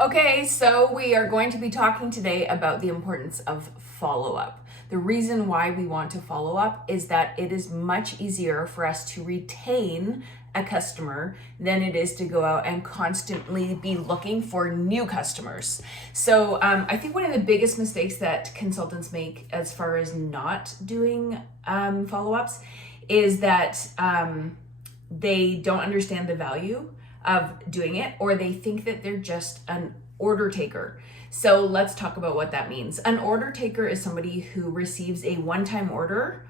Okay, so we are going to be talking today about the importance of follow-up. The reason why we want to follow up is that it is much easier for us to retain a customer than it is to go out and constantly be looking for new customers. So I think one of the biggest mistakes that consultants make as far as not doing follow-ups is that they don't understand the value of doing it, or they think that they're just an order taker. So let's talk about what that means. An order taker is somebody who receives a one-time order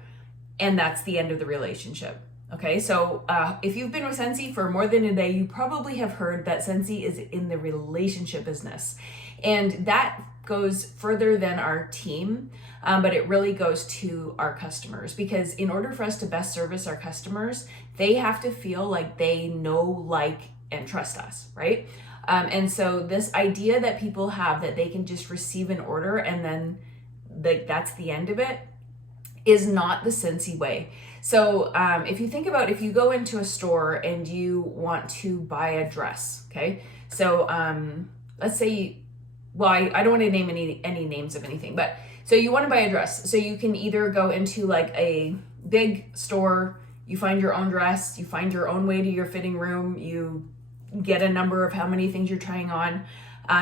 and that's the end of the relationship. Okay, so if you've been with Scentsy for more than a day, you probably have heard that Scentsy is in the relationship business. And that goes further than our team, but it really goes to our customers, because in order for us to best service our customers, they have to feel like they know, like, and trust us, right? And so this idea that people have that they can just receive an order and then that's the end of it is not the Scentsy way. So if you think about, if you go into a store and you want to buy a dress, okay? So let's say, well, I don't want to name any names of anything, but so you want to buy a dress. So you can either go into like a big store, you find your own dress, you find your own way to your fitting room, you get a number of how many things you're trying on.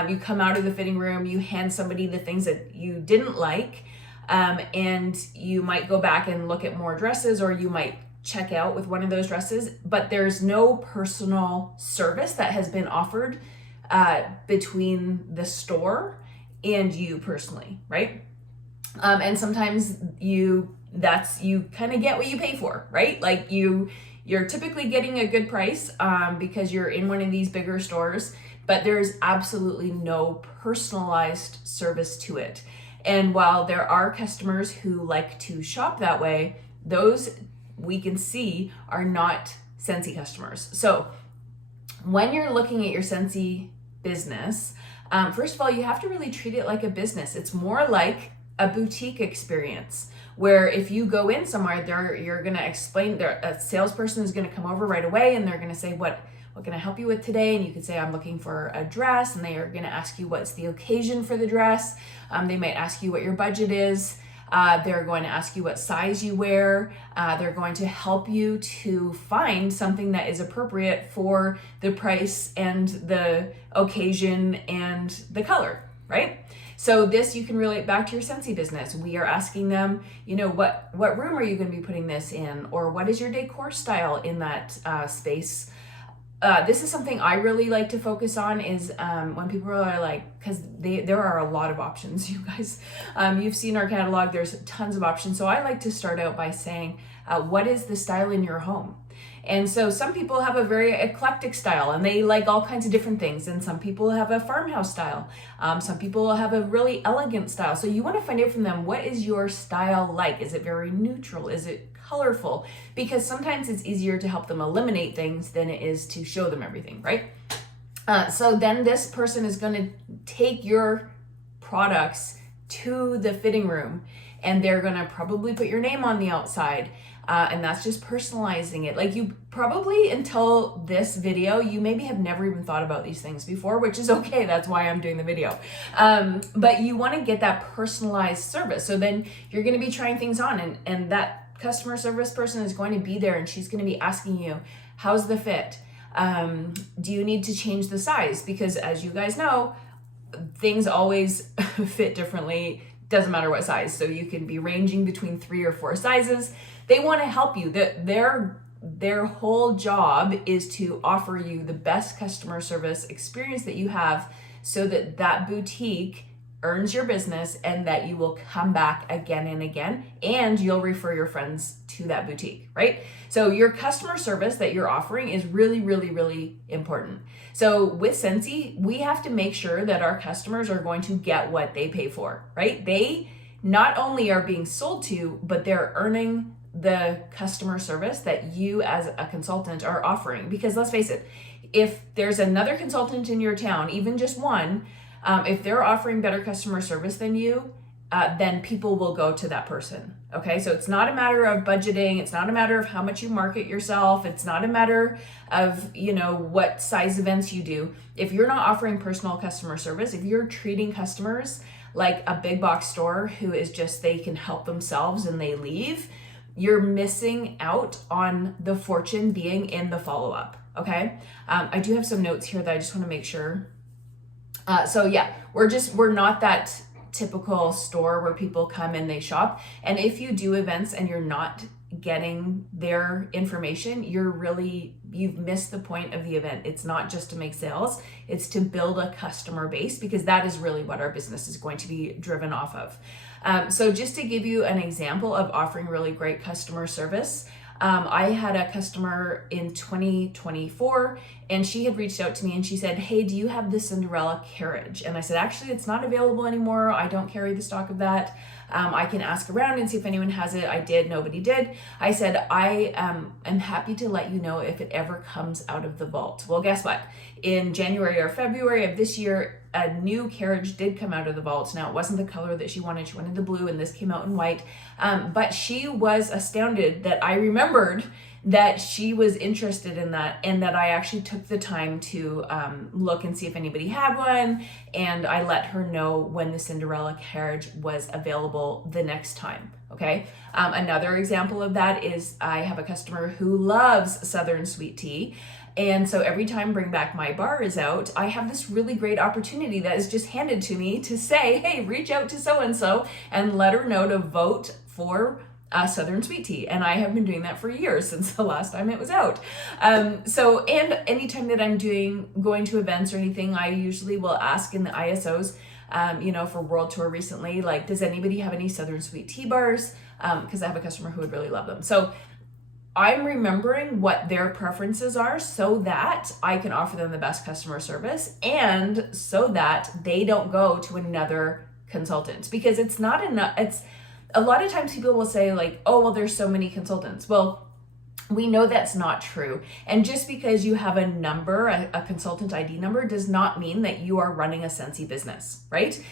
You come out of the fitting room, you hand somebody the things that you didn't like, and you might go back and look at more dresses, or you might check out with one of those dresses, but there's no personal service that has been offered between the store and you personally, right? And sometimes you kind of get what you pay for, right? Like you're typically getting a good price because you're in one of these bigger stores, but there's absolutely no personalized service to it. And while there are customers who like to shop that way, those we can see are not Scentsy customers. So when you're looking at your Scentsy business, first of all, you have to really treat it like a business. It's more like a boutique experience, where if you go in somewhere, you're gonna explain, a salesperson is gonna come over right away and they're gonna say, what can I help you with today? And you can say, I'm looking for a dress, and they are gonna ask you what's the occasion for the dress. They might ask you what your budget is. They're going to ask you what size you wear. They're going to help you to find something that is appropriate for the price and the occasion and the color, right? So this you can relate back to your Scentsy business. We are asking them, what room are you going to be putting this in? Or what is your decor style in that space? This is something I really like to focus on is when people are like, because there are a lot of options, you guys. You've seen our catalog, there's tons of options. So I like to start out by saying, what is the style in your home? And so some people have a very eclectic style and they like all kinds of different things. And some people have a farmhouse style. Some people have a really elegant style. So you want to find out from them, what is your style like? Is it very neutral? Is it colorful? Because sometimes it's easier to help them eliminate things than it is to show them everything, right? So then this person is going to take your products to the fitting room and they're going to probably put your name on the outside. And that's just personalizing it. Like, you probably, until this video, you maybe have never even thought about these things before, which is okay. That's why I'm doing the video. But you want to get that personalized service. So then you're going to be trying things on, and that customer service person is going to be there and she's going to be asking you, how's the fit? Do you need to change the size? Because as you guys know, things always fit differently. Doesn't matter what size. So you can be ranging between 3 or 4 sizes. They want to help you. Their whole job is to offer you the best customer service experience that you have, so that that boutique earns your business and that you will come back again and again, and you'll refer your friends to that boutique, right? So your customer service that you're offering is really, really, really important. So with Scentsy, we have to make sure that our customers are going to get what they pay for, right? They not only are being sold to, but they're earning the customer service that you as a consultant are offering. Because let's face it, if there's another consultant in your town, even just one, if they're offering better customer service than you, then people will go to that person. Okay, so it's not a matter of budgeting. It's not a matter of how much you market yourself. It's not a matter of, what size events you do. If you're not offering personal customer service, if you're treating customers like a big box store who is just, they can help themselves and they leave, you're missing out on the fortune being in the follow-up. Okay, I do have some notes here that I just want to make sure. So yeah, we're not that typical store where people come and they shop. And if you do events and you're not getting their information, you've missed the point of the event. It's not just to make sales, it's to build a customer base, because that is really what our business is going to be driven off of. So just to give you an example of offering really great customer service, I had a customer in 2024 and she had reached out to me and she said, hey, do you have the Cinderella carriage? And I said, actually, it's not available anymore. I don't carry the stock of that. I can ask around and see if anyone has it. I did, nobody did. I said, I am happy to let you know if it ever comes out of the vault. Well, guess what? In January or February of this year, a new carriage did come out of the vault. Now, it wasn't the color that she wanted. She wanted the blue, and this came out in white. But she was astounded that I remembered that she was interested in that, and that I actually took the time to look and see if anybody had one, and I let her know when the Cinderella carriage was available the next time. Okay. Another example of that is I have a customer who loves Southern sweet tea. And so every time Bring Back My Bar is out, I have this really great opportunity that is just handed to me to say, hey, reach out to so-and-so and let her know to vote for Southern sweet tea. And I have been doing that for years, since the last time it was out. And anytime that I'm going to events or anything, I usually will ask in the ISOs, for World Tour recently, like, does anybody have any Southern sweet tea bars? Because I have a customer who would really love them. So I'm remembering what their preferences are so that I can offer them the best customer service, and so that they don't go to another consultant, because it's not enough. It's a lot of times people will say like, oh, well, there's so many consultants. Well, we know that's not true. And just because you have a number, a consultant ID number, does not mean that you are running a Scentsy business, right?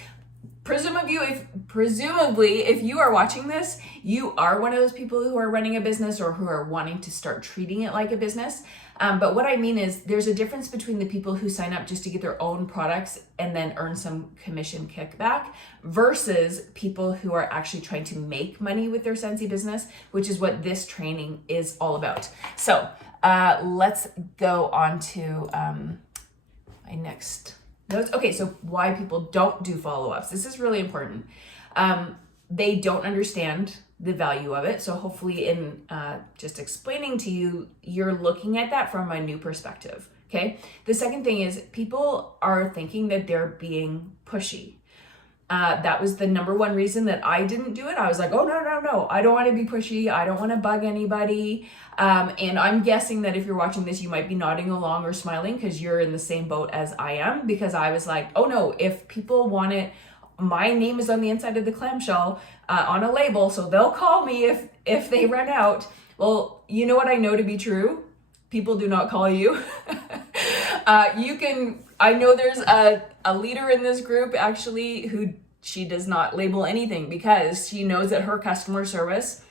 Presumably, if you are watching this, you are one of those people who are running a business or who are wanting to start treating it like a business. But what I mean is, there's a difference between the people who sign up just to get their own products and then earn some commission kickback, versus people who are actually trying to make money with their Scentsy business, which is what this training is all about. So let's go on to my next notes. Okay, so why people don't do follow-ups. This is really important. They don't understand the value of it. So hopefully in just explaining to you, you're looking at that from a new perspective. Okay. The second thing is, people are thinking that they're being pushy. That was the number one reason that I didn't do it. I was like, oh, no. I don't want to be pushy. I don't want to bug anybody. And I'm guessing that if you're watching this, you might be nodding along or smiling because you're in the same boat as I am, because I was like, oh no, if people want it, my name is on the inside of the clamshell on a label, so they'll call me if they run out. Well, you know what I know to be true? People do not call you. I know there's a leader in this group actually who she does not label anything, because she knows that her customer service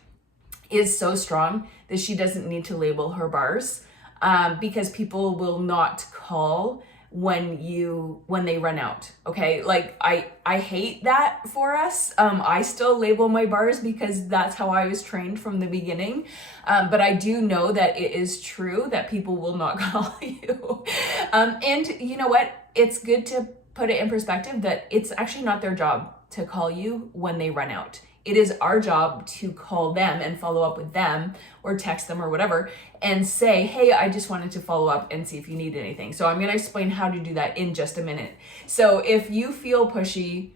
is so strong that she doesn't need to label her bars, because people will not call when they run out. Okay. Like I hate that for us. I still label my bars because that's how I was trained from the beginning. But I do know that it is true that people will not call you. And you know what? It's good to put it in perspective that it's actually not their job to call you when they run out. It is our job to call them and follow up with them, or text them or whatever, and say, hey, I just wanted to follow up and see if you need anything. So I'm going to explain how to do that in just a minute. So if you feel pushy,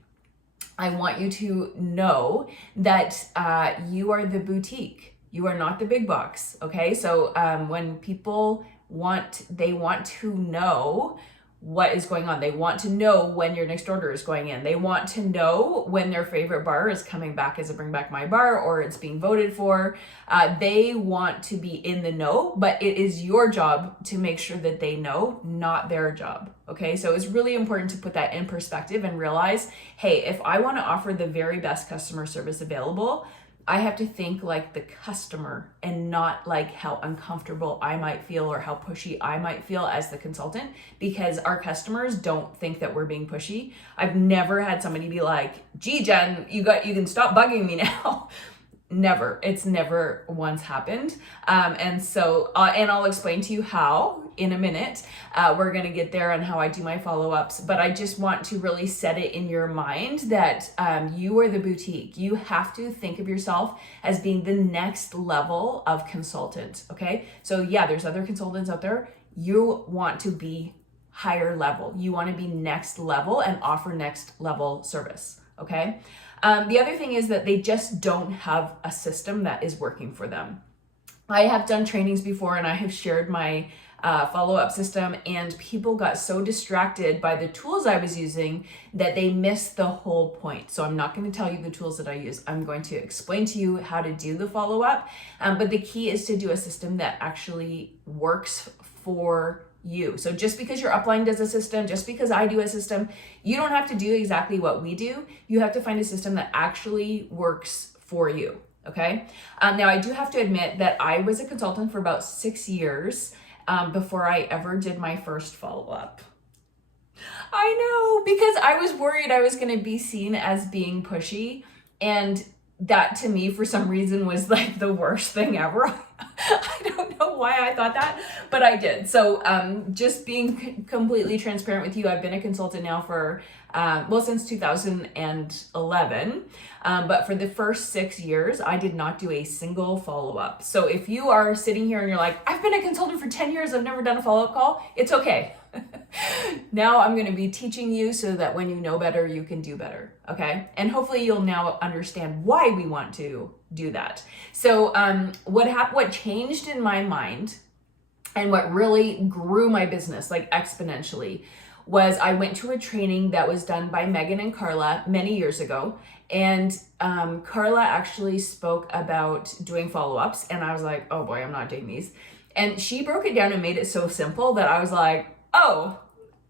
I want you to know that you are the boutique. You are not the big box. Okay. So when people they want to know what is going on. They want to know when your next order is going in. They want to know when their favorite bar is coming back as a Bring Back My Bar, or it's being voted for. They want to be in the know, but it is your job to make sure that they know, not their job. Okay, so it's really important to put that in perspective and realize, hey, if I want to offer the very best customer service available, I have to think like the customer and not like how uncomfortable I might feel or how pushy I might feel as the consultant, because our customers don't think that we're being pushy. I've never had somebody be like, gee, Jen, you can stop bugging me now. Never. It's never once happened. And I'll explain to you how in a minute. We're going to get there on how I do my follow-ups, but I just want to really set it in your mind that you are the boutique. You have to think of yourself as being the next level of consultant. Okay. So yeah, there's other consultants out there. You want to be higher level. You want to be next level and offer next level service. Okay. The other thing is that they just don't have a system that is working for them. I have done trainings before and I have shared my follow-up system, and people got so distracted by the tools I was using that they missed the whole point. So I'm not going to tell you the tools that I use. I'm going to explain to you how to do the follow-up. But the key is to do a system that actually works for you. So just because your upline does a system, just because I do a system, you don't have to do exactly what we do. You have to find a system that actually works for you. Okay. Now I do have to admit that I was a consultant for about 6 years before I ever did my first follow-up. I know, because I was worried I was going to be seen as being pushy, and that to me for some reason was like the worst thing ever. I don't know why I thought that, but I did. So just being completely transparent with you, I've been a consultant now for, since 2011. But for the first 6 years, I did not do a single follow-up. So if you are sitting here and you're like, I've been a consultant for 10 years, I've never done a follow-up call, it's okay. Now I'm going to be teaching you so that when you know better, you can do better. Okay. And hopefully you'll now understand why we want to do that. So what changed in my mind and what really grew my business like exponentially was I went to a training that was done by Megan and Carla many years ago. And Carla actually spoke about doing follow-ups. And I was like, oh boy, I'm not doing these. And she broke it down and made it so simple that I was like, oh,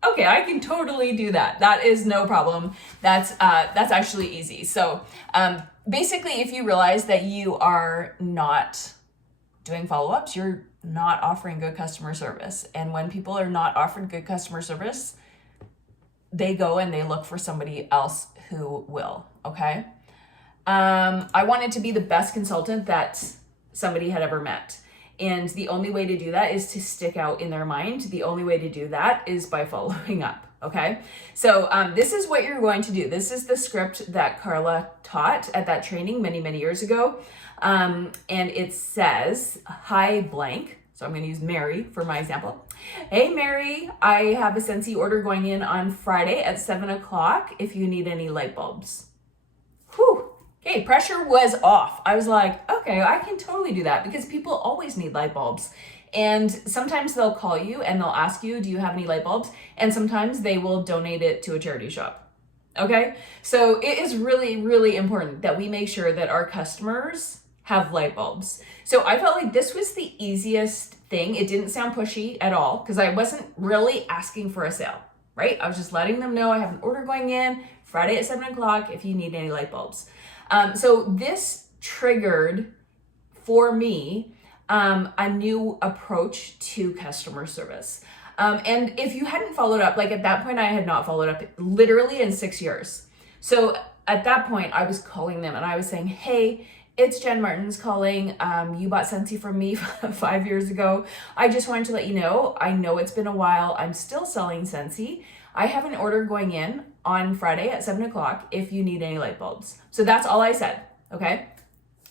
okay, I can totally do that. That is no problem. That's actually easy. So basically, if you realize that you are not doing follow-ups, you're not offering good customer service. And when people are not offered good customer service, they go and they look for somebody else who will, okay? I wanted to be the best consultant that somebody had ever met. And the only way to do that is to stick out in their mind. The only way to do that is by following up, okay? So this is what you're going to do. This is the script that Carla taught at that training many, many years ago. And it says, hi blank. So I'm going to use Mary for my example. Hey, Mary, I have a Scentsy order going in on Friday at 7:00 if you need any light bulbs. Whew. Okay, pressure was off. I was like, okay, I can totally do that because people always need light bulbs. And sometimes they'll call you and they'll ask you, do you have any light bulbs? And sometimes they will donate it to a charity shop. Okay, so it is really, really important that we make sure that our customers have light bulbs. So I felt like this was the easiest thing. It didn't sound pushy at all because I wasn't really asking for a sale, right? I was just letting them know I have an order going in Friday at 7:00 if you need any light bulbs. So this triggered for me a new approach to customer service. And if you hadn't followed up, like at that point, I had not followed up literally in 6 years. So at that point, I was calling them and I was saying, hey, it's Jen Martens calling. You bought Scentsy from me 5 years ago. I just wanted to let you know, I know it's been a while. I'm still selling Scentsy. I have an order going in on Friday at 7:00 if you need any light bulbs. So that's all I said, okay?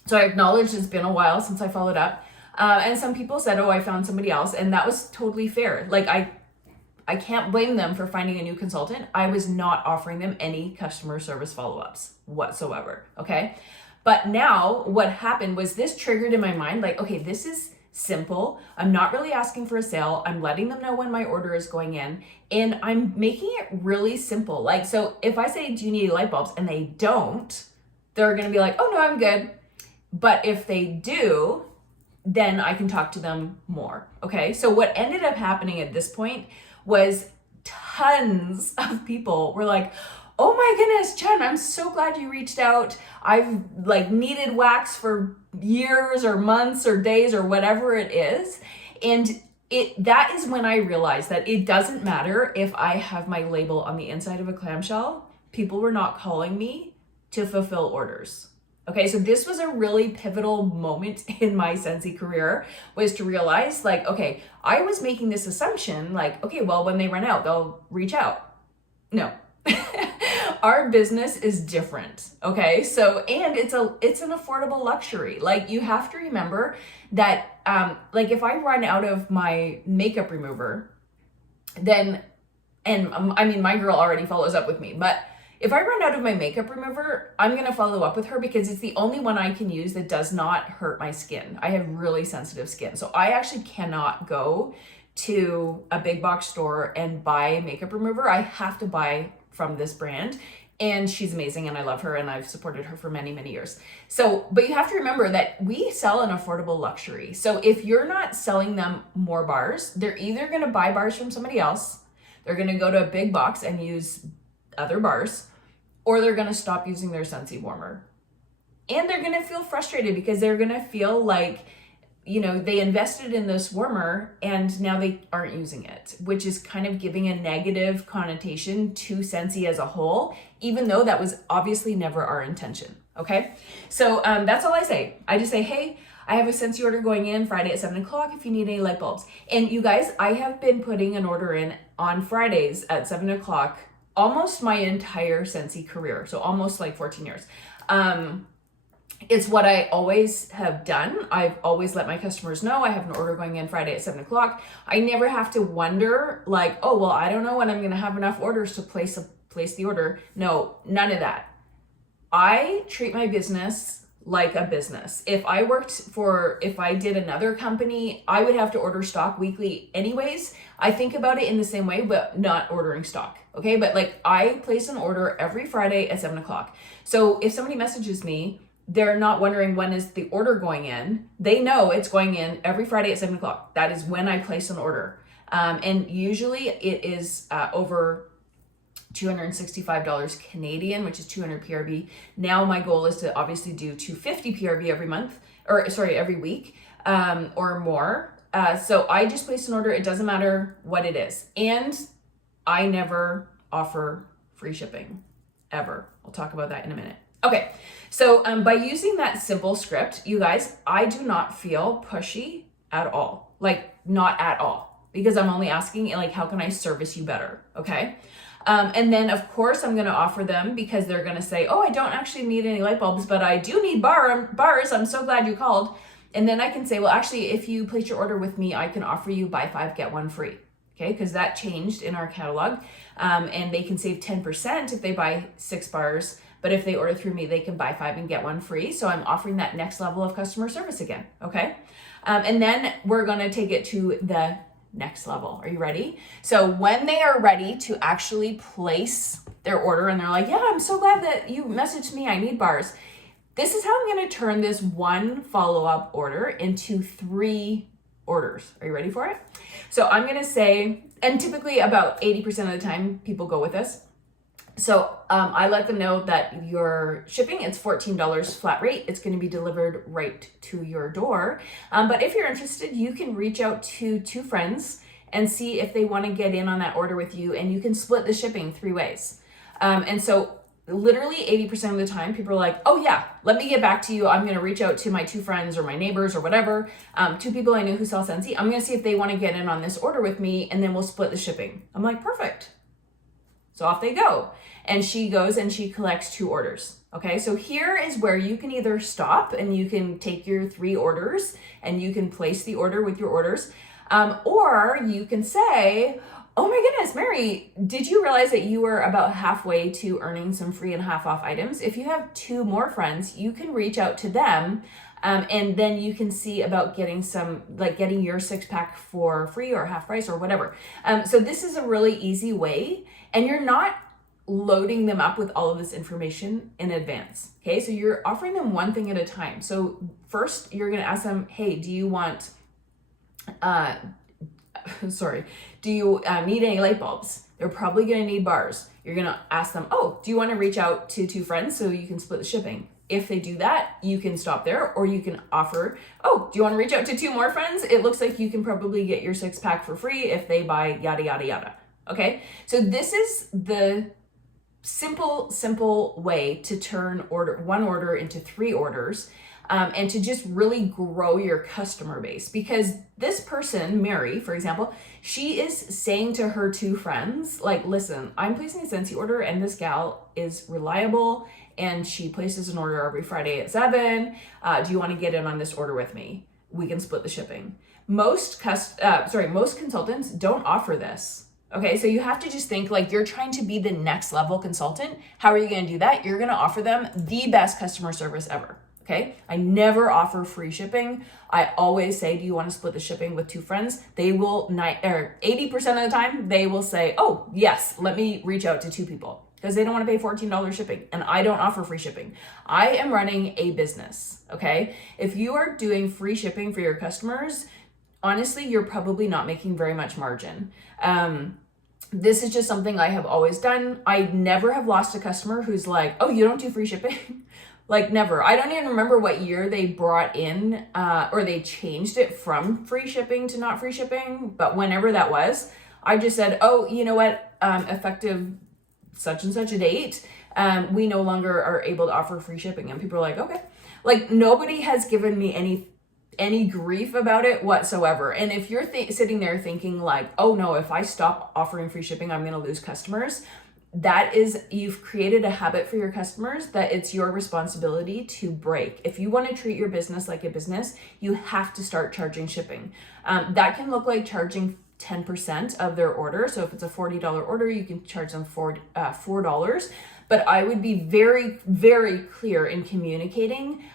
So I acknowledged it's been a while since I followed up. And some people said, oh, I found somebody else. And that was totally fair. Like I can't blame them for finding a new consultant. I was not offering them any customer service follow-ups whatsoever, okay? But now what happened was this triggered in my mind, like, okay, this is simple. I'm not really asking for a sale. I'm letting them know when my order is going in and I'm making it really simple. Like, so if I say, do you need light bulbs? And they don't, they're going to be like, oh no, I'm good. But if they do, then I can talk to them more. Okay. So what ended up happening at this point was tons of people were like, oh my goodness, Jen, I'm so glad you reached out. I've like needed wax for years or months or days or whatever it is. And that is when I realized that it doesn't matter if I have my label on the inside of a clamshell. People were not calling me to fulfill orders. Okay, so this was a really pivotal moment in my Scentsy career, was to realize like, okay, I was making this assumption like, okay, well, when they run out, they'll reach out. No. Our business is different, okay? So, and it's an affordable luxury. Like, you have to remember that, like, if I run out of my makeup remover, then, and I mean, my girl already follows up with me, but if I run out of my makeup remover, I'm gonna follow up with her because it's the only one I can use that does not hurt my skin. I have really sensitive skin, so I actually cannot go to a big box store and buy makeup remover. I have to buy from this brand, and she's amazing and I love her and I've supported her for many, many years. So, but you have to remember that we sell an affordable luxury. So if you're not selling them more bars, they're either gonna buy bars from somebody else, they're gonna go to a big box and use other bars, or they're gonna stop using their Scentsy warmer. And they're gonna feel frustrated because they're gonna feel like, you know, they invested in this warmer and now they aren't using it, which is kind of giving a negative connotation to Scentsy as a whole, even though that was obviously never our intention, okay? So that's all I say. I just say, hey, I have a Scentsy order going in Friday at 7 o'clock if you need any light bulbs. And you guys, I have been putting an order in on Fridays at 7 o'clock almost my entire Scentsy career, so almost like 14 years. It's what I always have done. I've always let my customers know I have an order going in Friday at 7 o'clock. I never have to wonder like, oh, well, I don't know when I'm gonna have enough orders to place the order. No, none of that. I treat my business like a business. If I did another company, I would have to order stock weekly anyways. I think about it in the same way, but not ordering stock, okay? But like, I place an order every Friday at 7 o'clock. So if somebody messages me, they're not wondering when is the order going in. They know it's going in every Friday at 7 o'clock. That is when I place an order. And usually it is over $265 Canadian, which is 200 PRV. Now my goal is to obviously do 250 PRV every week, or more. So I just place an order. It doesn't matter what it is. And I never offer free shipping, ever. I'll talk about that in a minute. Okay, so by using that simple script, you guys, I do not feel pushy at all. Like, not at all. Because I'm only asking, like, how can I service you better, okay? And then, of course, I'm gonna offer them because they're gonna say, oh, I don't actually need any light bulbs, but I do need bars. I'm so glad you called. And then I can say, well, actually, if you place your order with me, I can offer you buy 5, get 1 free. Okay, because that changed in our catalog. And they can save 10% if they buy 6 bars. But if they order through me, they can buy 5 and get 1 free. So I'm offering that next level of customer service again, okay? And then we're gonna take it to the next level. Are you ready? So when they are ready to actually place their order and they're like, yeah, I'm so glad that you messaged me, I need bars. This is how I'm gonna turn this 1 follow-up order into 3 orders. Are you ready for it? So I'm gonna say, and typically about 80% of the time people go with this. So I let them know that your shipping, it's $14 flat rate. It's going to be delivered right to your door. But if you're interested, you can reach out to 2 friends and see if they want to get in on that order with you, and you can split the shipping 3 ways. And so literally 80% of the time, people are like, oh yeah, let me get back to you. I'm going to reach out to my 2 friends or my neighbors or whatever, 2 people I know who sell Scentsy. I'm going to see if they want to get in on this order with me, and then we'll split the shipping. I'm like, perfect. So off they go. And she goes and she collects 2 orders. Okay, so here is where you can either stop and you can take your 3 orders and you can place the order with your orders. Or you can say, oh my goodness, Mary, did you realize that you were about halfway to earning some free and half off items? If you have 2 more friends, you can reach out to them. And then you can see about getting getting your 6-pack for free or half price or whatever. So this is a really easy way, and you're not loading them up with all of this information in advance. Okay, so you're offering them one thing at a time. So first you're gonna ask them, hey, do you want, do you need any light bulbs? They're probably going to need bars. You're going to ask them, oh, do you want to reach out to 2 friends so you can split the shipping? If they do that, you can stop there, or you can offer, oh, do you want to reach out to 2 more friends? It looks like you can probably get your 6-pack for free if they buy yada, yada, yada. Okay. So this is the simple way to turn one order into 3 orders. And to just really grow your customer base, because this person, Mary, for example, she is saying to her 2 friends, like, listen, I'm placing a Scentsy order and this gal is reliable and she places an order every Friday at 7. Do you want to get in on this order with me? We can split the shipping. Most consultants don't offer this. Okay, so you have to just think like you're trying to be the next level consultant. How are you going to do that? You're going to offer them the best customer service ever. Okay, I never offer free shipping. I always say, do you want to split the shipping with 2 friends? They will, 80% of the time, they will say, oh, yes, let me reach out to 2 people, because they don't want to pay $14 shipping, and I don't offer free shipping. I am running a business, okay? If you are doing free shipping for your customers, honestly, you're probably not making very much margin. This is just something I have always done. I never have lost a customer who's like, oh, you don't do free shipping? Like, never. I don't even remember what year they brought in or they changed it from free shipping to not free shipping. But whenever that was, I just said, oh, you know what? Effective such and such a date, we no longer are able to offer free shipping. And people are like, okay. Like, nobody has given me any grief about it whatsoever. And if you're sitting there thinking like, oh no, if I stop offering free shipping, I'm going to lose customers. That is, you've created a habit for your customers that it's your responsibility to break. If you want to treat your business like a business, you have to start charging shipping. That can look like charging 10% of their order. So if it's a $40 order, you can charge them $4. But I would be very, very clear in communicating,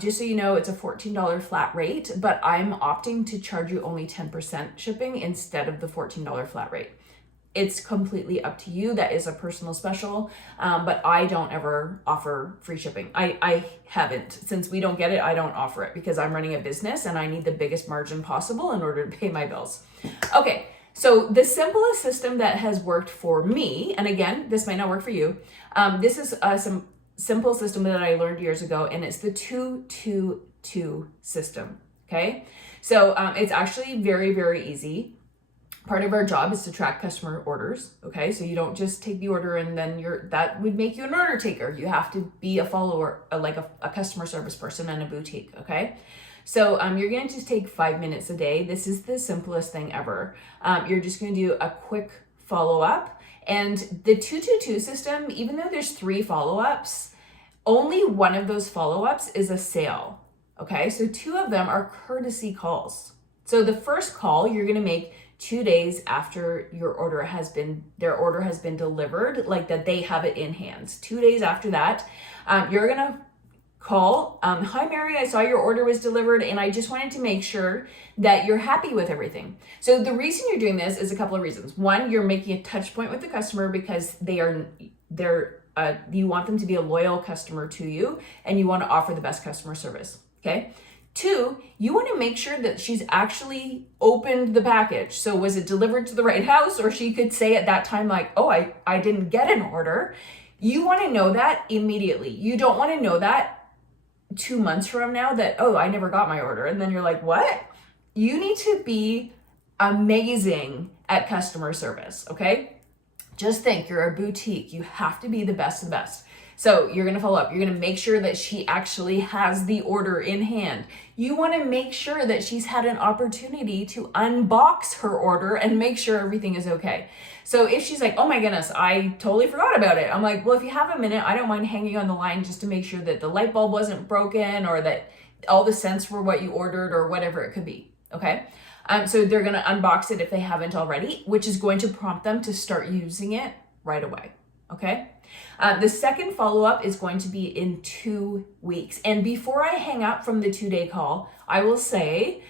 just so you know, it's a $14 flat rate, but I'm opting to charge you only 10% shipping instead of the $14 flat rate. It's completely up to you. That is a personal special, but I don't ever offer free shipping. I haven't. Since we don't get it, I don't offer it because I'm running a business and I need the biggest margin possible in order to pay my bills. Okay, so the simplest system that has worked for me, and again, this might not work for you, this is some simple system that I learned years ago, and it's the 2-2-2 system, okay? So it's actually very, very easy. Part of our job is to track customer orders, okay? So you don't just take the order and then that would make you an order taker. You have to be a follower, like a customer service person in a boutique, okay? So you're gonna just take 5 minutes a day. This is the simplest thing ever. You're just gonna do a quick follow-up. And the 2-2-2 system, even though there's 3 follow-ups, only one of those follow-ups is a sale, okay? So 2 of them are courtesy calls. So the first call you're gonna make 2 days after their order has been delivered, like that they have it in hand. 2 days after that, you're gonna call, hi Mary, I saw your order was delivered and I just wanted to make sure that you're happy with everything. So the reason you're doing this is a couple of reasons. One, you're making a touch point with the customer because you want them to be a loyal customer to you and you want to offer the best customer service, okay? 2, you want to make sure that she's actually opened the package. So was it delivered to the right house? Or she could say at that time like, oh, I didn't get an order. You want to know that immediately. You don't want to know that 2 months from now that, oh, I never got my order. And then you're like, what? You need to be amazing at customer service, okay? Just think, you're a boutique. You have to be the best of the best. So you're going to follow up. You're going to make sure that she actually has the order in hand. You want to make sure that she's had an opportunity to unbox her order and make sure everything is okay. So if she's like, oh my goodness, I totally forgot about it. I'm like, well, if you have a minute, I don't mind hanging on the line just to make sure that the light bulb wasn't broken or that all the scents were what you ordered or whatever it could be. Okay. So they're going to unbox it if they haven't already, which is going to prompt them to start using it right away. Okay. The second follow-up is going to be in 2 weeks. And before I hang up from the 2-day call, I will say,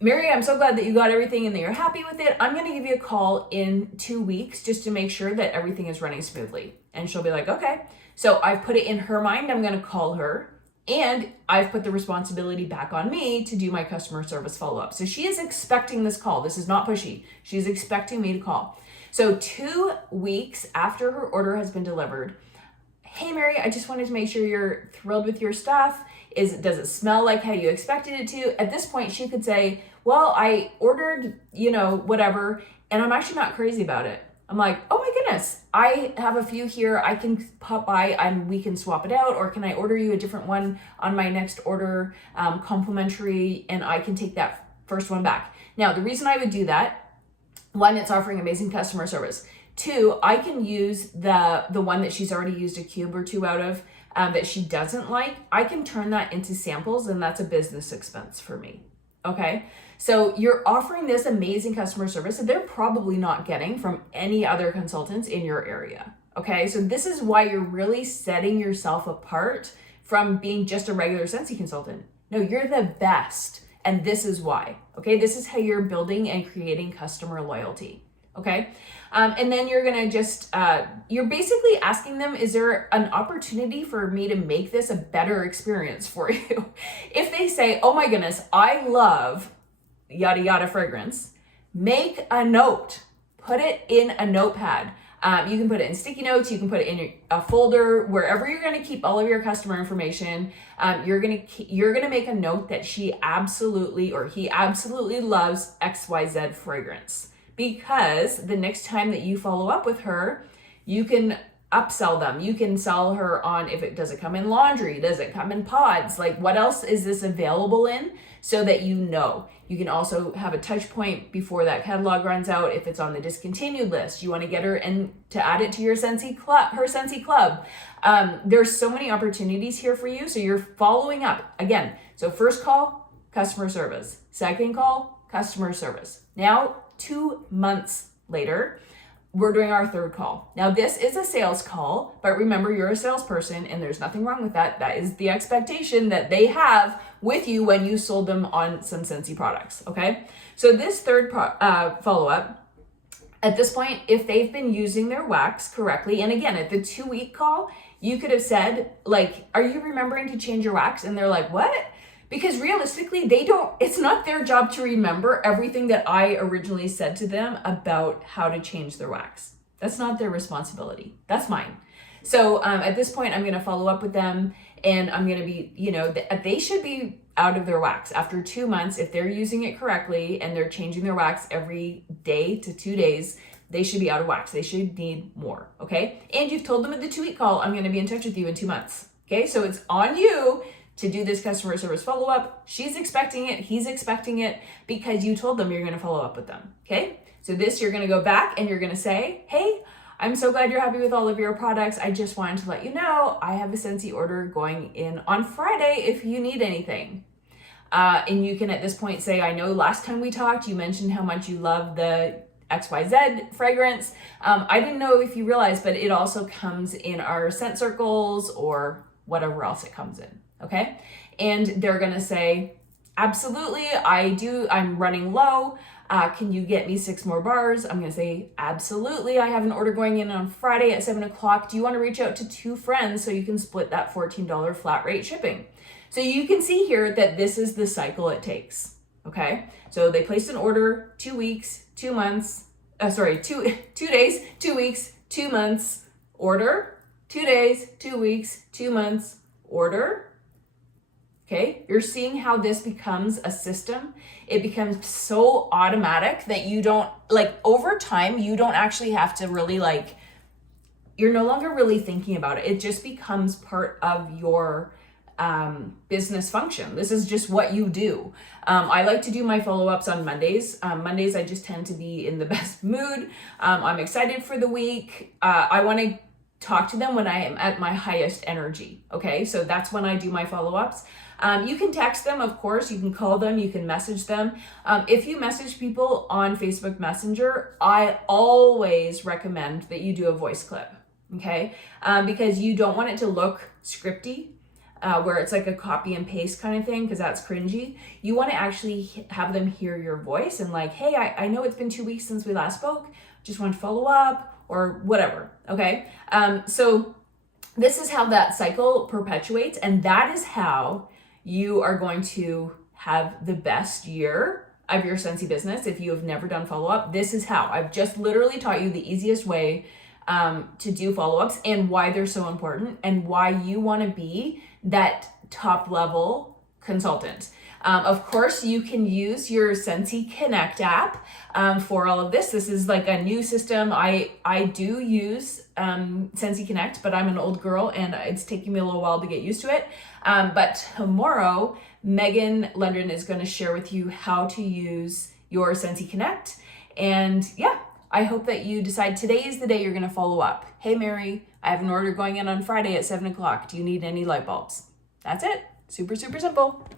Mary, I'm so glad that you got everything and that you're happy with it. I'm going to give you a call in 2 weeks just to make sure that everything is running smoothly. And she'll be like, okay. So I've put it in her mind. I'm going to call her. And I've put the responsibility back on me to do my customer service follow-up. So she is expecting this call. This is not pushy. She's expecting me to call. So 2 weeks after her order has been delivered, hey Mary, I just wanted to make sure you're thrilled with your stuff. Does it smell like how you expected it to? At this point, she could say, well, I ordered, whatever, and I'm actually not crazy about it. I'm like, oh my goodness, I have a few here. I can pop by and we can swap it out, or can I order you a different one on my next order, complimentary, and I can take that first one back. Now, the reason I would do that, one, it's offering amazing customer service. Two, I can use the one that she's already used a cube or two out of that she doesn't like. I can turn that into samples, and that's a business expense for me. Okay, so you're offering this amazing customer service that they're probably not getting from any other consultants in your area. Okay, so this is why you're really setting yourself apart from being just a regular Scentsy consultant. No, you're the best, and this is why. Okay, this is how you're building and creating customer loyalty. Okay, and then you're gonna just, you're basically asking them, is there an opportunity for me to make this a better experience for you? If they say, oh my goodness, I love yada yada fragrance, make a note, put it in a notepad. You can put it in sticky notes, you can put it in a folder, wherever you're gonna keep all of your customer information. You're gonna make a note that she absolutely, or he absolutely loves XYZ fragrance. Because the next time that you follow up with her, you can upsell them. You can sell her on, does it come in laundry? Does it come in pods? Like, what else is this available in? So that you know. You can also have a touch point before that catalog runs out. If it's on the discontinued list, you want to get her and to add it to your Scentsy Club, her Scentsy Club. There's so many opportunities here for you. So you're following up. Again, so first call, customer service. Second call, customer service. Now, 2 months later, we're doing our third call. Now, this is a sales call, but remember, you're a salesperson and there's nothing wrong with that. That is the expectation that they have with you when you sold them on some Scentsy products, okay? So this third follow-up, at this point, if they've been using their wax correctly, and again, at the 2-week call, you could have said, like, are you remembering to change your wax? And they're like, what? Because realistically, it's not their job to remember everything that I originally said to them about how to change their wax. That's not their responsibility. That's mine. So at this point, I'm going to follow up with them, and I'm going to be, they should be out of their wax after 2 months. If they're using it correctly and they're changing their wax every day to 2 days, they should be out of wax. They should need more. Okay. And you've told them at the 2-week call, I'm going to be in touch with you in 2 months. Okay. So it's on you to do this customer service follow-up. She's expecting it, he's expecting it, because you told them you're gonna follow up with them, okay? So this, you're gonna go back and you're gonna say, hey, I'm so glad you're happy with all of your products. I just wanted to let you know, I have a Scentsy order going in on Friday if you need anything. And you can at this point say, I know last time we talked, you mentioned how much you love the XYZ fragrance. I didn't know if you realized, but it also comes in our scent circles or whatever else it comes in. Okay. And they're going to say, absolutely, I do. I'm running low. Can you get me 6 more bars? I'm going to say, absolutely. I have an order going in on Friday at 7 o'clock. Do you want to reach out to 2 friends so you can split that $14 flat rate shipping? So you can see here that this is the cycle it takes. Okay. So they placed an order, 2 weeks, 2 months, 2 days, 2 weeks, 2 months, order, 2 days, 2 weeks, 2 months, order. Okay, you're seeing how this becomes a system. It becomes so automatic that you don't, over time, you don't actually have to really you're no longer really thinking about it. It just becomes part of your business function. This is just what you do. I like to do my follow-ups on Mondays. Mondays, I just tend to be in the best mood. I'm excited for the week. I want to talk to them when I am at my highest energy. Okay, so that's when I do my follow-ups. You can text them, of course, you can call them, you can message them. If you message people on Facebook Messenger, I always recommend that you do a voice clip, okay? Because you don't want it to look scripty, where it's like a copy and paste kind of thing, because that's cringy. You want to actually have them hear your voice and hey, I know it's been 2 weeks since we last spoke, just want to follow up or whatever, okay? So this is how that cycle perpetuates, and that is how you are going to have the best year of your Scentsy business, if you have never done follow-up, this is how. I've just literally taught you the easiest way to do follow-ups and why they're so important and why you want to be that top level consultant. Of course, you can use your Scentsy Connect app for all of this. This is like a new system. I do use Scentsy Connect, but I'm an old girl and it's taking me a little while to get used to it. But tomorrow, Megan Lundgren is going to share with you how to use your Scentsy Connect. And yeah, I hope that you decide today is the day you're going to follow up. Hey, Mary, I have an order going in on Friday at 7 o'clock. Do you need any light bulbs? That's it. Super, super simple.